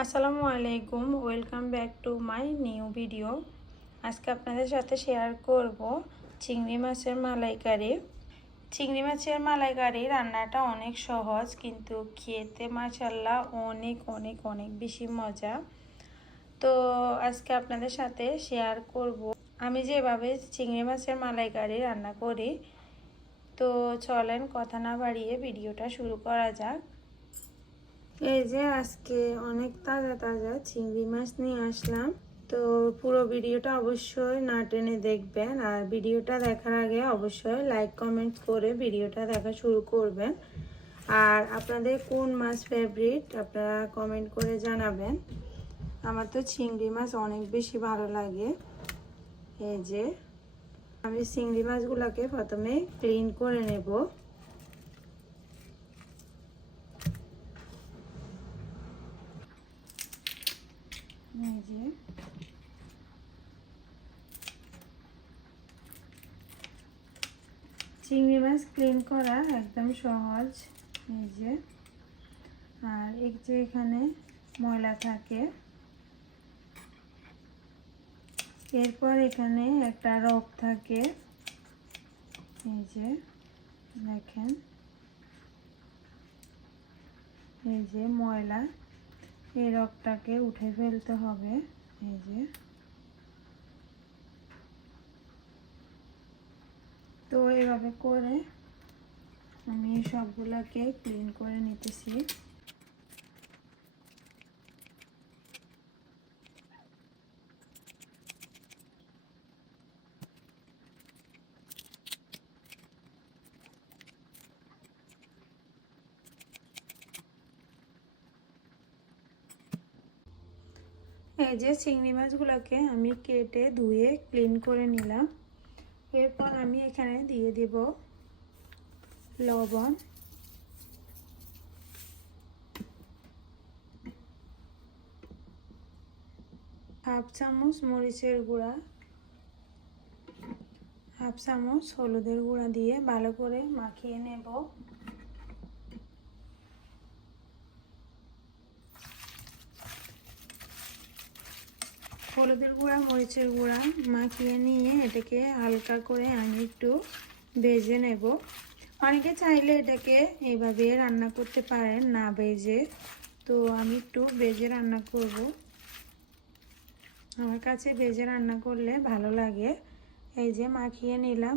আসসালামু আলাইকুম, welcome back to my new video. আজকে আপনাদের সাথে শেয়ার করব চিংড়ি মাছের মালাইকারি। চিংড়ি মাছের মালাইকারি রান্নাটা অনেক সহজ, কিন্তু খেতে মাশাআল্লাহ অনেক অনেক অনেক বেশি মজা। তো আজকে আপনাদের সাথে শেয়ার করব আমি যেভাবে চিংড়ি মাছের মালাইকারি রান্না করি। তো চলেন কথা না বাড়িয়ে ভিডিওটা শুরু করা যাক। এই যে আজকে অনেক তাজা তাজা চিংড়ি মাছ নিয়ে আসলাম। তো পুরো ভিডিওটা অবশ্যই না টেনে দেখবেন, আর ভিডিওটা দেখার আগে অবশ্যই লাইক কমেন্ট করে ভিডিওটা দেখা শুরু করবেন। আর আপনাদের কোন মাছ ফেভারিট আপনারা কমেন্ট করে জানাবেন। আমার তো চিংড়ি মাছ অনেক বেশি ভালো লাগে। এই যে আমি চিংড়ি মাছগুলোকে প্রথমে ক্লিন করে নেব। এই যে চিংড়ি মাছ ক্লিন করা একদম সহজ। এই যে আর এই যে এখানে ময়লা থাকে, এরপর এখানে একটা রক থাকে। এই যে দেখেন, এই যে ময়লা, এই রকটাকে উঠে ফেলতে হবে। এই যে তো এভাবে করে আমি সবগুলাকে ক্লিন করে নিতেছি। এই যে চিংড়ি মাছগুলোকে আমি কেটে ধুয়ে ক্লিন করে নিলাম। এরপর আমি এখানে দিয়ে দেব লবণ, হাফ চামচ মরিচের গুঁড়া, হাফ চামচ হলুদের গুঁড়া দিয়ে ভালো করে মাখিয়ে নেব। হলুদের গুঁড়া মরিচের গুঁড়া মাখিয়ে নিয়ে এটাকে হালকা করে আমি একটু ভেজে নেব। অনেকে চাইলে এটাকে এইভাবে রান্না করতে পারেন না ভেজে, তো আমি একটু ভেজে রান্না করব। আমার কাছে ভেজে রান্না করলে ভালো লাগে। এই যে মাখিয়ে নিলাম।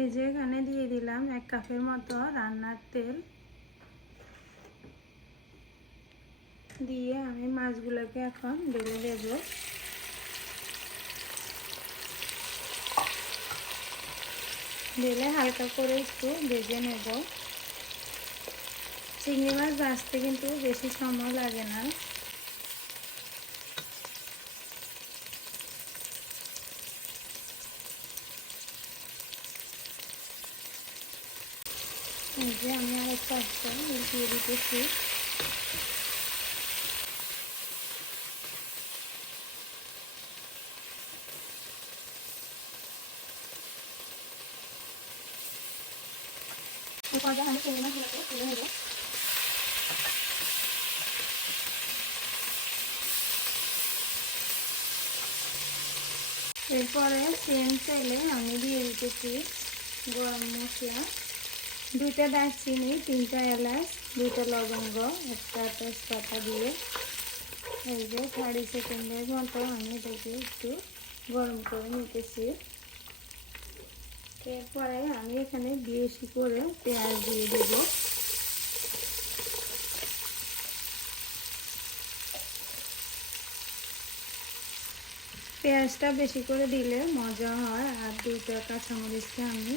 এই যে এখানে দিয়ে দিলাম 1 কাপের মতো রান্নার তেল, দিয়ে আমি মাছগুলোকে এখন ঢেলে দেব। ঢেলে হালকা করে একটু ভেজে নেব। চিংড়ি মাছ ভাজতে কিন্তু বেশি সময় লাগে না। এই যে আমি আরেকটা উল্টিয়ে দিতেছি। আমি চিংড়ি মাছগুলোকে তুলে নেব। এরপরে সেম তেলে আমি দিয়ে দিতেছি গরম মশলা, 2টা দারচিনি, 3টা এলাচ, 2টা লবঙ্গ, 1টা তেজপাতা দিয়ে এই যে 30 সেকেন্ডের মতো আমি এটাকে একটু গরম করে নিতেছি। এরপরে আমি এখানে বেশি করে পেঁয়াজ দিয়ে দেব। পেঁয়াজটা বেশি করে দিলে মজা হয়। আর 2টা কাঁচামরিচকে আমি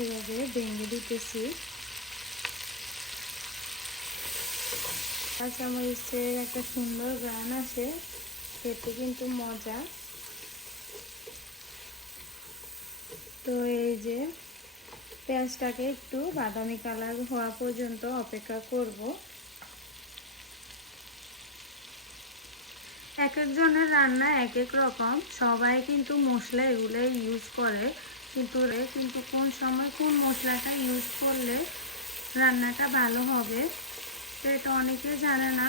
এভাবে ভেঙে দিতেছি। কাঁচামরিচের একটা সুন্দর ঘ্রাণ আসে, খেতে কিন্তু মজা। তো এই যে পেঁয়াজটাকে একটু বাদামি কালার হওয়া পর্যন্ত অপেক্ষা করব। এক একজনের রান্না এক এক রকম, সবাই কিন্তু মশলা এগুলোই ইউজ করে, কিন্তু কোন সময় কোন মশলাটা ইউজ করলে রান্নাটা ভালো হবে তো এটা অনেকে জানে না,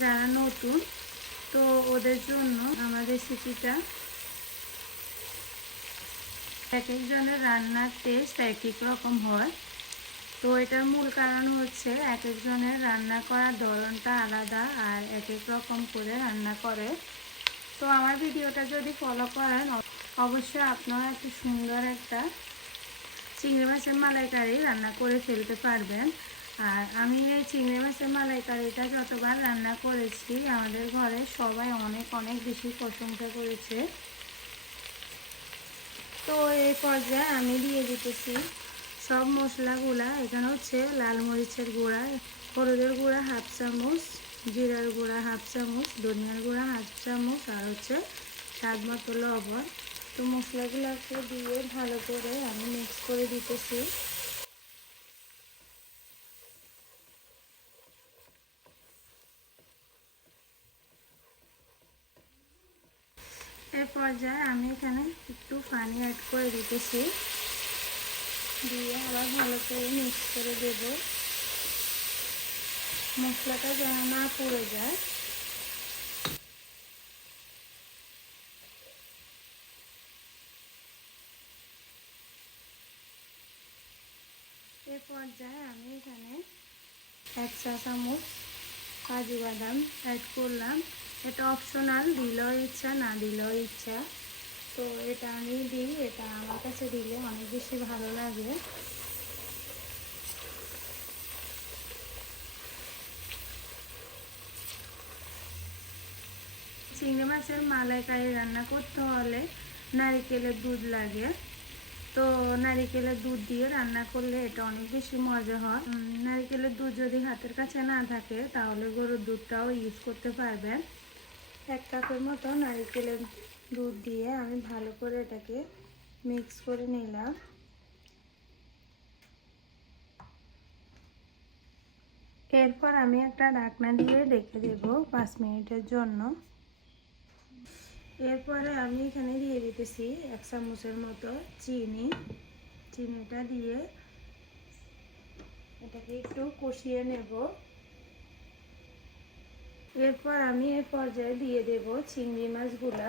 যারা নতুন, তো ওদের জন্য আমার রেসিপিটা। এক একজনের রান্নার টেস্ট এক এক রকম হয়, তো এটার মূল কারণ হচ্ছে এক একজনের রান্না করার ধরনটা আলাদা আর এক এক রকম করে রান্না করে। তো আমার ভিডিওটা যদি ফলো করেন অবশ্যই আপনারা একটু সুন্দর একটা চিংড়ি মাছের মালাইকারি রান্না করে ফেলতে পারবেন। আর আমি এই চিংড়ি মাছের মালাইকারিটা যতবার রান্না করেছি আমাদের ঘরে সবাই অনেক অনেক বেশি প্রশংসা করেছে। তো এই পর্যায়ে আমি দিয়ে দিতেছি সব মশলাগুলা। এখানে হচ্ছে লাল মরিচের গুঁড়া, হলুদের গুঁড়া হাফ চামচ, জিরার গুঁড়া হাফ চামচ, ধনিয়ার গুঁড়া হাফ চামচ, আর হচ্ছে স্বাদ মতো লবণ। তো মশলাগুলোকে দিয়ে ভালো করে আমি মিক্স করে দিতেছি। এই পর্যায়ে আমি এখানে একটু পানি অ্যাড করে দিতেছি, দিয়ে আবার ভালো করে মিক্স করে দেব, মশলাটা যেন না পুড়ে যায়। এই পর্যায়ে আমি এখানে 1 চা চামচ কাজু বাদাম অ্যাড করলাম। এটা অপশনাল, দিলেও ইচ্ছা না দিলেও ইচ্ছা, তো এটা আমি দিই। এটা আমার কাছে দিলে অনেক বেশি ভালো লাগে। চিংড়ি মাছের মালাইকারি রান্না করতে হলে নারকেলের দুধ লাগে, তো নারকেলের দুধ দিয়ে রান্না করলে এটা অনেক বেশি মজা হয়। নারকেলের দুধ যদি হাতের কাছে না থাকে তাহলে গরুর দুধটাও ইউজ করতে পারবেন। 1 কাপের মতো নারকেলের দুধ দিয়ে আমি ভালো করে এটাকে মিক্স করে নিলাম। এরপর আমি একটা ঢাকনা দিয়ে রেখে দেব 5 মিনিটের জন্য। এরপরে আমি এখানে দিয়ে দিতেছি 1 চামচের মতো চিনি। চিনিটা দিয়ে এটাকে একটু কষিয়ে নেব। এরপর আমি এই পর্যায়ে দিয়ে দেব চিংড়ি মাছগুলা।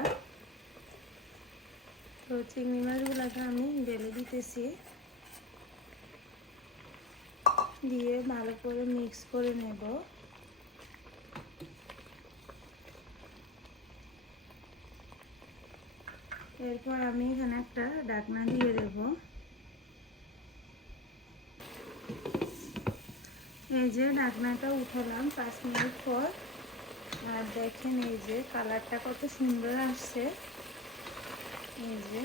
তো চিংড়ি মাছগুলাকে আমি ঢেলে দিতেছি, দিয়ে ভালো করে মিক্স করে নেব। এরপর আমি এখানে একটা ঢাকনা দিয়ে দেব। এই যে ঢাকনাটা উঠালাম 5 মিনিট পর, আর দেখেন এই যে কালারটা কত সুন্দর আসছে। এই যে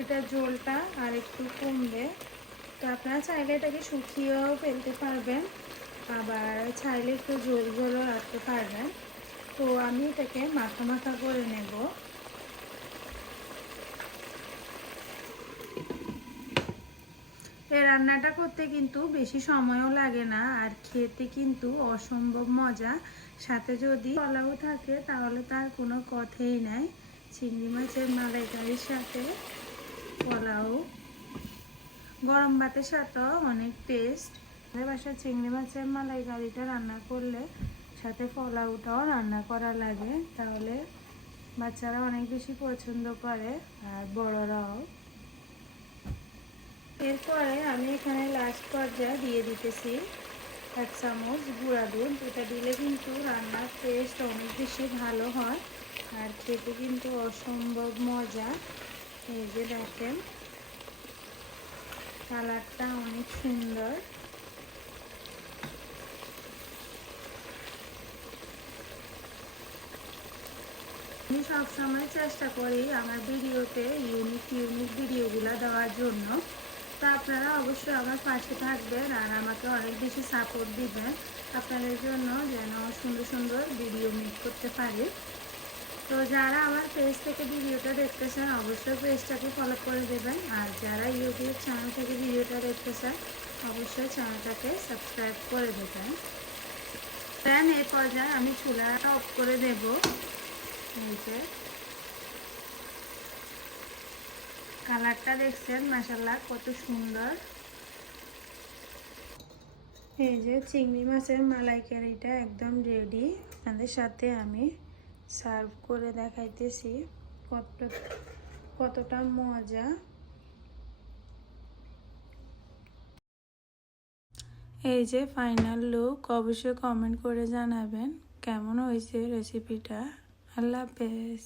এটা ঝোলটা আর একটু কমবে, তো আপনারা চাইলে এটাকে শুকিয়েও ফেলতে পারবেন, আবার চাইলে একটু ঝোল ঝোলও রাখতে পারবেন। তো আমি এটাকে মাখা মাখা করে নেব। এই রান্নাটা করতে কিন্তু বেশি সময়ও লাগে না, আর খেতে কিন্তু অসম্ভব মজা। সাথে যদি পোলাও থাকে তাহলে তার কোনো কথাই নাই। চিংড়ি মাছের মালাইকারির সাথে পোলাও, গরম ভাতের সাথেও অনেক টেস্ট। আমাদের বাসায় চিংড়ি মাছের মালাইকারিটা রান্না করলে সাথে পোলাওটাও রান্না করা লাগে, তাহলে বাচ্চারা অনেক বেশি পছন্দ করে আর বড়রাও। এরপরে আমি এখানে লাস্ট পর্যায়ে দিয়ে দিতেছি 1 চামচ গুঁড়া দুধ। এটা দিলে কিন্তু রান্নার টেস্ট অনেক বেশি ভালো হয় আর খেতে কিন্তু অসম্ভব মজা। এই যে দেখেন কালারটা অনেক সুন্দর। আমি সবসময় চেষ্টা করি আমার ভিডিওতে ইউনিক ভিডিওগুলো দেওয়ার জন্য, তো আপনারা অবশ্যই আমার পাশে থাকবেন আর আমাকে অনেক বেশি সাপোর্ট দিবেন আপনাদের জন্য, যেন সুন্দর সুন্দর ভিডিও মেক করতে পারি। তো যারা আমার পেজ থেকে ভিডিওটা দেখতেছেন অবশ্যই পেজটাকে ফলো করে দেবেন, আর যারা ইউটিউব চ্যানেল থেকে ভিডিওটা দেখতেছেন অবশ্যই চ্যানেলটাকে সাবস্ক্রাইব করে দেবেন। দেন এই পর্যায়ে আমি চুলাটা অফ করে দেব। এই যে কালারটা দেখছেন মাশাআল্লাহ কত সুন্দর। এই যে চিংড়ি মাছের মালাইকারিটা একদম রেডি। আপনাদের সাথে আমি সার্ভ করে দেখাইতেছি কতটা মজা। এই যে ফাইনাল লুক, অবশ্যই কমেন্ট করে জানাবেন কেমন হয়েছে রেসিপিটা। আল্লাহ হাফেজ।